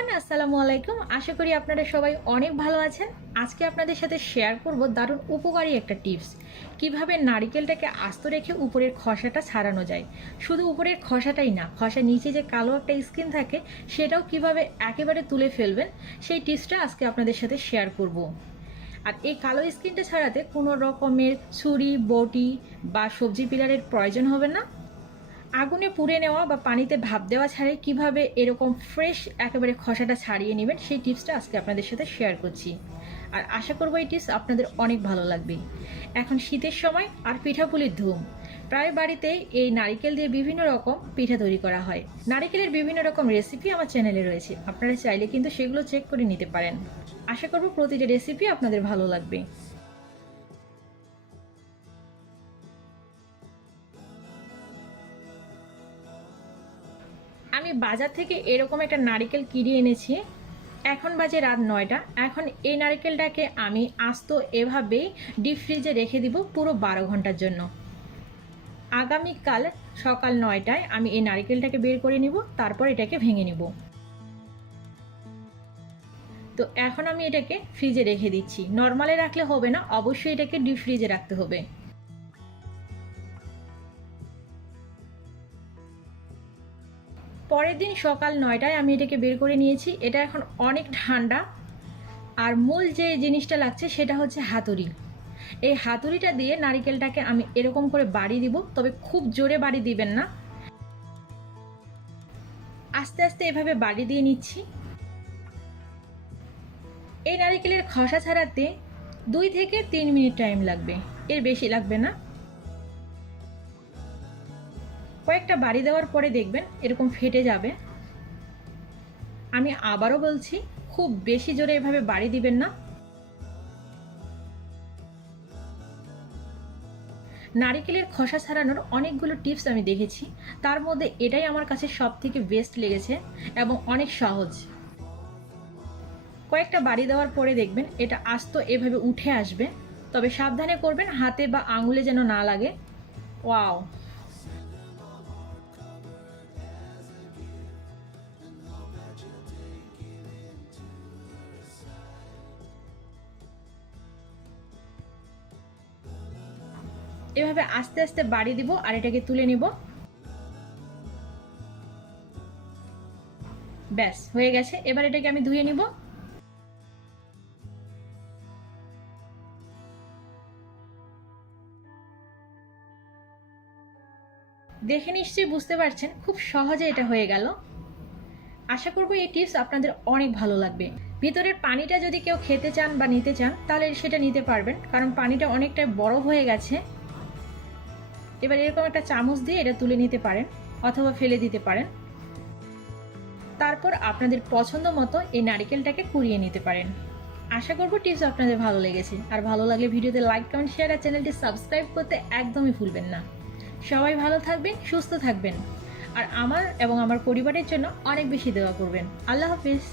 Everyone, আসসালামু আলাইকুম। আশা করি আপনারা সবাই অনেক ভালো আছেন। আজকে আপনাদের সাথে শেয়ার করব দারুণ উপকারী একটা টিপস, কিভাবে নারকেলটাকে আস্ত রেখে উপরের খোসাটা ছাড়ানো যায়। শুধু উপরের খোসাটাই না, খোসার নিচে যে কালো একটা স্কিন থাকে সেটাও কিভাবে একেবারে তুলে ফেলবেন, সেই টিপসটা আজকে আপনাদের সাথে শেয়ার করব। আর এই কালো স্কিনটা ছাড়াতে কোনো রকমের ছুরি, বটি বা সবজি পিলারের প্রয়োজন হবে না। আগুনে পুড়ে নেওয়া বা পানিতে ভাপ দেওয়া ছাড়াই কিভাবে এরকম ফ্রেশ একেবারে খসাটা ছাড়িয়ে নেবেন, সেই টিপসটা আজকে আপনাদের সাথে শেয়ার করছি। আর আশা করবো এই টিপস আপনাদের অনেক ভালো লাগবে। এখন শীতের সময় আর পিঠাপুলির ধুম, প্রায় বাড়িতেই এই নারিকেল দিয়ে বিভিন্ন রকম পিঠা তৈরি করা হয়। নারিকেলের বিভিন্ন রকম রেসিপি আমার চ্যানেলে রয়েছে, আপনারা চাইলে কিন্তু সেগুলো চেক করে নিতে পারেন। আশা করবো প্রতিটা রেসিপি আপনাদের ভালো লাগবে। আমি বাজার থেকে এরকম একটা নারকেল কিনে এনেছি। এখন বাজে রাত 9টা। এখন এই নারকেলটাকে আমি আস্ত এভাবেই ডিপ ফ্রিজে রেখে দিব পুরো 12 ঘন্টার জন্য। আগামীকাল সকাল 9টায় আমি এই নারকেলটাকে বের করে নিব, তারপর এটাকে ভেঙে নিব। তো এখন আমি এটাকে ফ্রিজে রেখে দিচ্ছি। নর্মালে রাখলে হবে না, অবশ্যই এটাকে ডিপ ফ্রিজে রাখতে হবে। পরের দিন সকাল 9টায় আমি এটাকে বের করে নিয়েছি। এটা এখন অনেক ঠান্ডা। আর মূল যে জিনিসটা লাগছে সেটা হচ্ছে হাতুড়ি। এই হাতুড়িটা দিয়ে নারকেলটাকে আমি এরকম করে বাড়ি দিব, তবে খুব জোরে বাড়ি দিবেন না, আস্তে আস্তে এভাবে বাড়ি দিয়ে নিচ্ছি। এই নারকেলের খোসা ছাড়াতে 2 থেকে 3 মিনিট টাইম লাগবে, এর বেশি লাগবে না। কয়েকটা বাড়ি দেওয়ার পরে দেখবেন এরকম ফেটে যাবে। আমি আবারও বলছি, খুব বেশি জোরে এভাবে বাড়ি দিবেন না। নারিকেলের খোসা ছাড়ানোর অনেকগুলো টিপস আমি দেখেছি, তার মধ্যে এটাই আমার কাছে সব থেকে বেস্ট লেগেছে এবং অনেক সহজ। কয়েকটা বাড়ি দেওয়ার পরে দেখবেন এটা আস্ত এভাবে উঠে আসবে, তবে সাবধানে করবেন হাতে বা আঙুলে যেন না লাগে। ওয়াও, এভাবে আস্তে আস্তে বাড়ি দিব আর এটাকে তুলে নিব। ব্যাস হয়ে গেছে। এবার এটাকে আমি ধুয়ে নিব। দেখে নিশ্চয়ই বুঝতে পারছেন খুব সহজে এটা হয়ে গেল। আশা করব এই টিপস আপনাদের অনেক ভালো লাগবে। ভিতরের পানিটা যদি কেউ খেতে চান বা নিতে চান তাহলে সেটা নিতে পারবেন, কারণ পানিটা অনেকটা বরফ হয়ে গেছে। এবার এরকম একটা চামচ দিয়ে এটা তুলে নিতে পারেন অথবা ফেলে দিতে পারেন। তারপর আপনাদের পছন্দ মতো এই নারকেলটাকে কুড়িয়ে নিতে পারেন। আশা করব টিপস আপনাদের ভালো লেগেছে। আর ভালো লাগলে ভিডিওতে লাইক, কমেন্ট, শেয়ার আর চ্যানেলটি সাবস্ক্রাইব করতে একদমই ভুলবেন না। সবাই ভালো থাকবেন, সুস্থ থাকবেন আর আমার এবং আমার পরিবারের জন্য অনেক বেশি দোয়া করবেন। আল্লাহ হাফিজ।